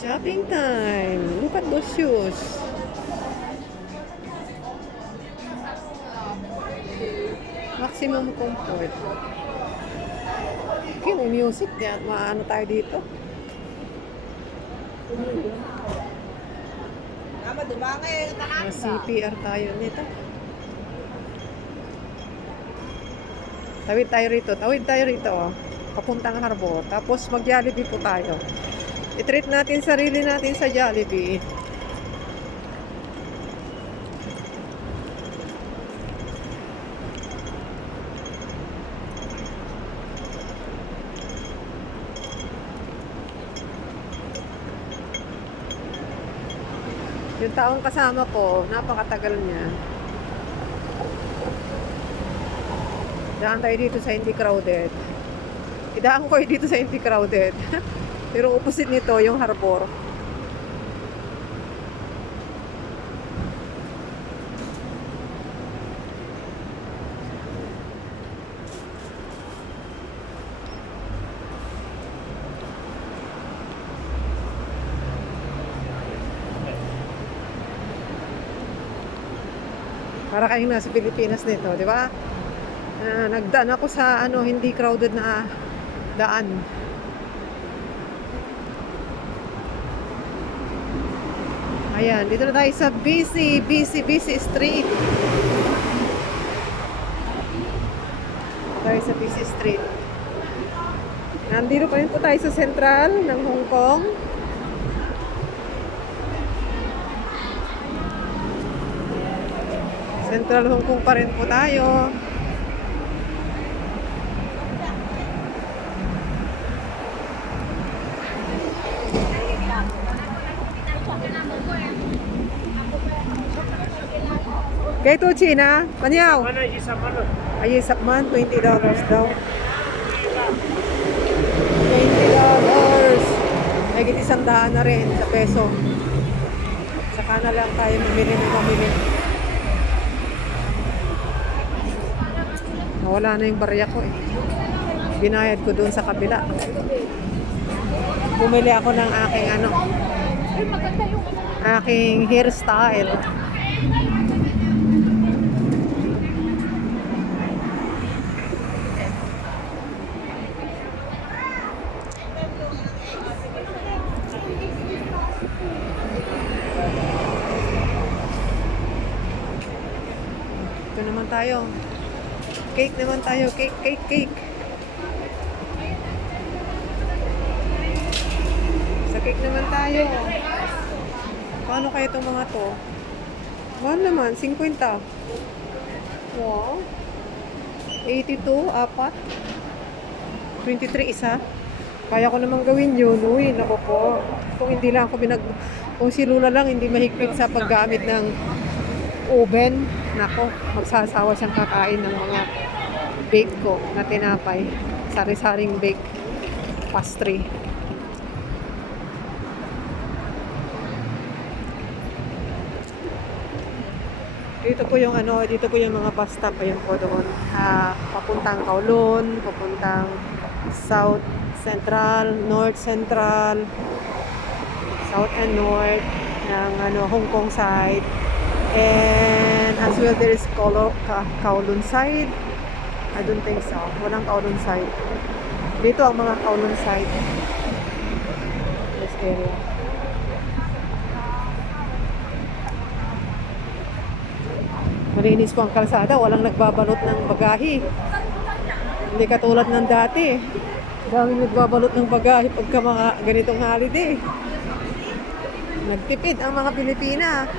Shopping time. Look at those shoes. Maximum comfort. Okay, may music. Maano tayo dito? CPR tayo nito. Tawid tayo rito. Tawid tayo rito. Oh. Papuntang Harbor. Tapos mag-Jollibee po tayo. I-treat natin sarili natin sa Jollibee. Yung taong kasama ko, napakatagal niya. Daan tayo dito sa hindi crowded. Idaan ko dito sa hindi crowded. Pero opposite nito, yung Harbor. Para kayong nasa Pilipinas nito, di ba? Nagdaan ako sa hindi crowded na daan. Ayan, dito na tayo sa busy street. Tayo sa busy street. Nandito pa rin po tayo sa sentral ng Hong Kong. Central Hong Kong pa rin po tayo. Kaya ito, China, panyaw. Ay, isap man, $20 daw. $20. Ay, isang daan na rin sa peso. Saka na lang tayo mamili. Nawala na yung barya ko eh. Binayad ko doon sa kabila. Bumili ako ng aking aking hairstyle. Ito naman tayo. Cake naman tayo. Cake. Sa cake naman tayo. Paano kaya itong mga to? Mahal naman, 50. Wow. 82, apat. 23, isa. Kaya ko namang gawin yun. Uy, naku po. Kung hindi lang ako kung si Lula lang hindi mahigpit sa paggamit ng oven, nako, magsasawa siyang kakain ng mga bake ko na tinapay. Sari-saring bake pastry. Dito po yung mga bus stop, ayun po doon. Papuntang Kowloon, papuntang South Central, North Central, South and North ng Hong Kong side. And as well, there is Kowloon side. I don't think so. Walang Kowloon side. Dito ang mga Kowloon side. This area. Malinis po ang kalsada. Walang nagbabalot ng bagahe. Hindi katulad ng dati. Daming nagbabalot ng bagahe pagka mga ganitong holiday. Nagtipid ang mga Pilipina.